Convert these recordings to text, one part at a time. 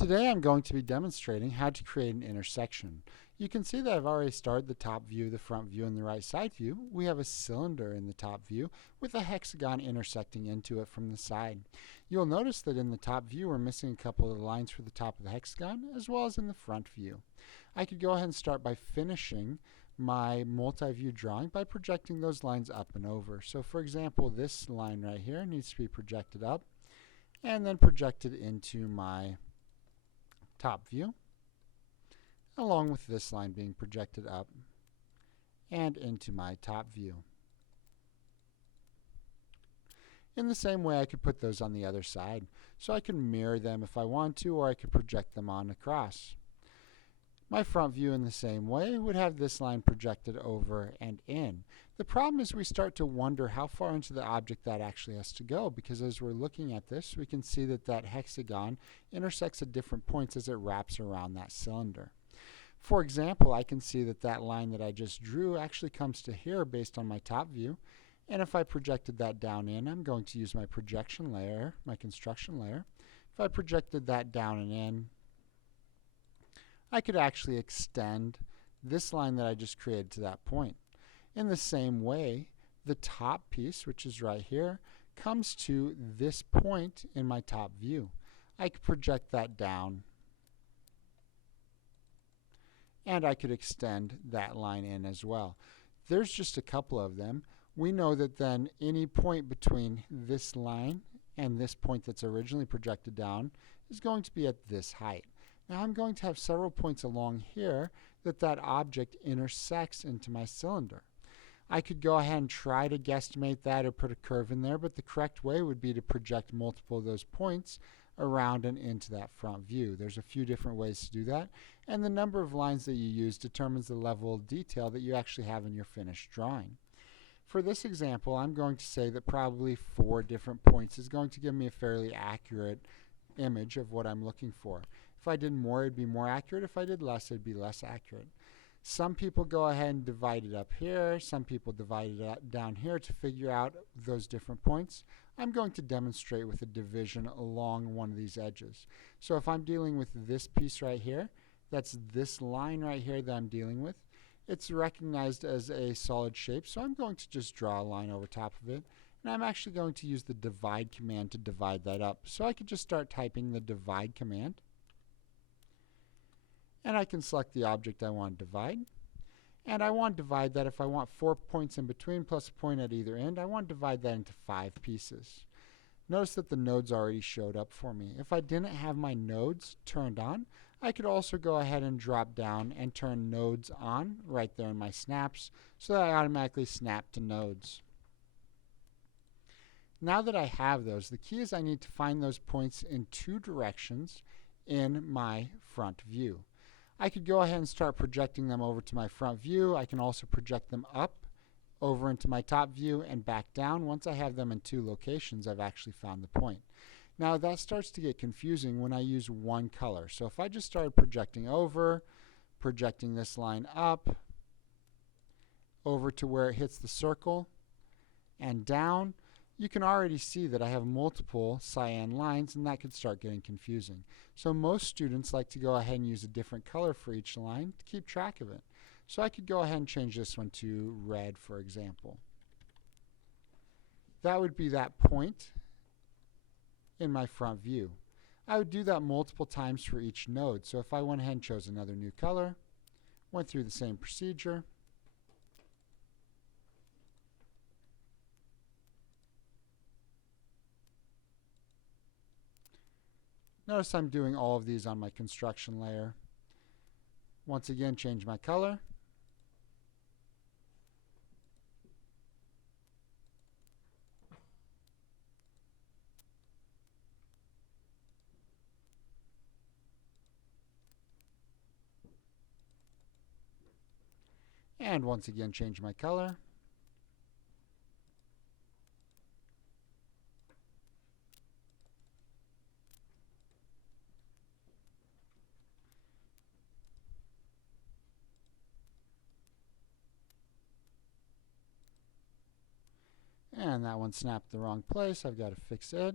Today I'm going to be demonstrating how to create an intersection. You can see that I've already started the top view, the front view, and the right side view. We have a cylinder in the top view with a hexagon intersecting into it from the side. You'll notice that in the top view we're missing a couple of the lines for the top of the hexagon as well as in the front view. I could go ahead and start by finishing my multi-view drawing by projecting those lines up and over. So for example, this line right here needs to be projected up and then projected into my top view, along with this line being projected up and into my top view. In the same way, I could put those on the other side, so I can mirror them if I want to, or I could project them on across. My front view in the same way would have this line projected over and in. The problem is we start to wonder how far into the object that actually has to go, because as we're looking at this, we can see that that hexagon intersects at different points as it wraps around that cylinder. For example, I can see that that line that I just drew actually comes to here based on my top view, and if I projected that down in, I'm going to use my projection layer, my construction layer. If I projected that down and in, I could actually extend this line that I just created to that point. In the same way, the top piece, which is right here, comes to this point in my top view. I could project that down, and I could extend that line in as well. There's just a couple of them. We know that then any point between this line and this point that's originally projected down is going to be at this height. Now I'm going to have several points along here that object intersects into my cylinder. I could go ahead and try to guesstimate that or put a curve in there, but the correct way would be to project multiple of those points around and into that front view. There's a few different ways to do that, and the number of lines that you use determines the level of detail that you actually have in your finished drawing. For this example, I'm going to say that probably 4 different points is going to give me a fairly accurate image of what I'm looking for. If I did more, it'd be more accurate. If I did less, it'd be less accurate. Some people go ahead and divide it up here. Some people divide it up down here to figure out those different points. I'm going to demonstrate with a division along one of these edges. So if I'm dealing with this piece right here, that's this line right here that I'm dealing with. It's recognized as a solid shape, so I'm going to just draw a line over top of it. And I'm actually going to use the divide command to divide that up. So I could just start typing the divide command. And I can select the object I want to divide. And I want to divide that, if I want 4 points in between plus a point at either end, I want to divide that into 5 pieces. Notice that the nodes already showed up for me. If I didn't have my nodes turned on, I could also go ahead and drop down and turn nodes on right there in my snaps so that I automatically snap to nodes. Now that I have those, the key is I need to find those points in 2 directions in my front view. I could go ahead and start projecting them over to my front view. I can also project them up over into my top view and back down. Once I have them in 2 locations, I've actually found the point. Now that starts to get confusing when I use one color. So if I just started projecting over, projecting this line up, over to where it hits the circle, and down, you can already see that I have multiple cyan lines, and that could start getting confusing. So most students like to go ahead and use a different color for each line to keep track of it. So I could go ahead and change this one to red, for example. That would be that point in my front view. I would do that multiple times for each node. So if I went ahead and chose another new color, went through the same procedure, notice I'm doing all of these on my construction layer. Once again, change my color. And once again, change my color. And that one snapped the wrong place. I've got to fix it.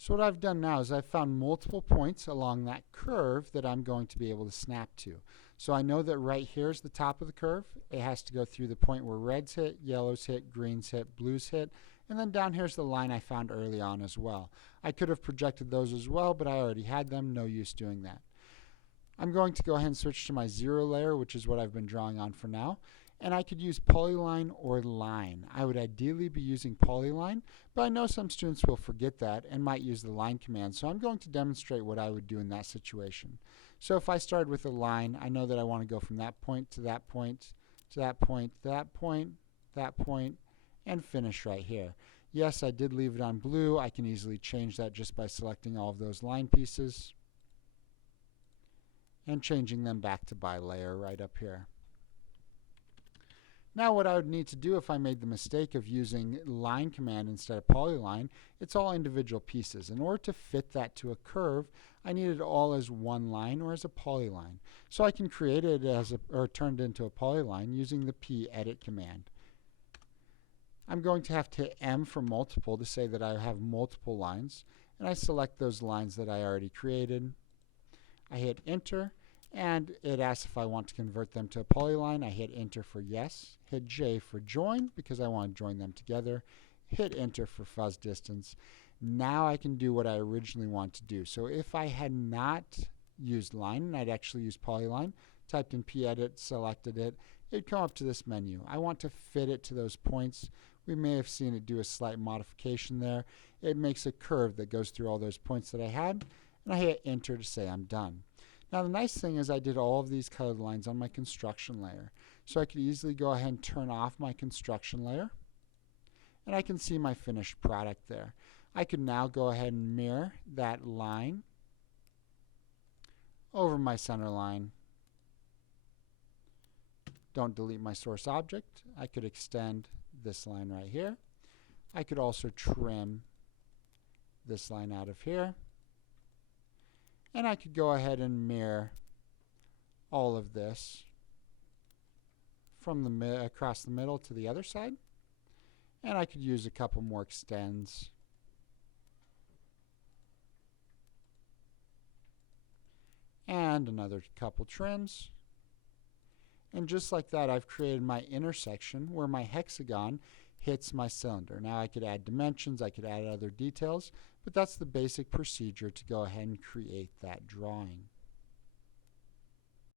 So what I've done now is I've found multiple points along that curve that I'm going to be able to snap to. So I know that right here is the top of the curve. It has to go through the point where reds hit, yellows hit, greens hit, blues hit, and then down here's the line I found early on as well. I could have projected those as well, but I already had them, no use doing that. I'm going to go ahead and switch to my zero layer, which is what I've been drawing on for now. And I could use polyline or line. I would ideally be using polyline, but I know some students will forget that and might use the line command, so I'm going to demonstrate what I would do in that situation. So if I started with a line, I know that I want to go from that point to that point, to that point, to that point, that point, and finish right here. Yes, I did leave it on blue. I can easily change that just by selecting all of those line pieces and changing them back to by layer right up here. Now what I would need to do if I made the mistake of using line command instead of polyline, it's all individual pieces. In order to fit that to a curve, I need it all as one line or as a polyline. So I can create it as or turn it into a polyline using the p-edit command. I'm going to have to hit M for multiple to say that I have multiple lines, and I select those lines that I already created. I hit enter, and it asks if I want to convert them to a polyline. I hit enter for yes, hit J for join because I want to join them together, hit enter for fuzz distance. Now I can do what I originally want to do. So if I had not used line and I'd actually used polyline, typed in p-edit, selected it, it'd come up to this menu. I want to fit it to those points. We may have seen it do a slight modification there. It makes a curve that goes through all those points that I had, and I hit enter to say I'm done. Now the nice thing is I did all of these colored lines on my construction layer. So I could easily go ahead and turn off my construction layer, and I can see my finished product there. I could now go ahead and mirror that line over my center line. Don't delete my source object. I could extend this line right here. I could also trim this line out of here. And I could go ahead and mirror all of this from the across the middle to the other side. And I could use a couple more extends. And another couple trims. And just like that, I've created my intersection where my hexagon hits my cylinder. Now I could add dimensions, I could add other details, but that's the basic procedure to go ahead and create that drawing.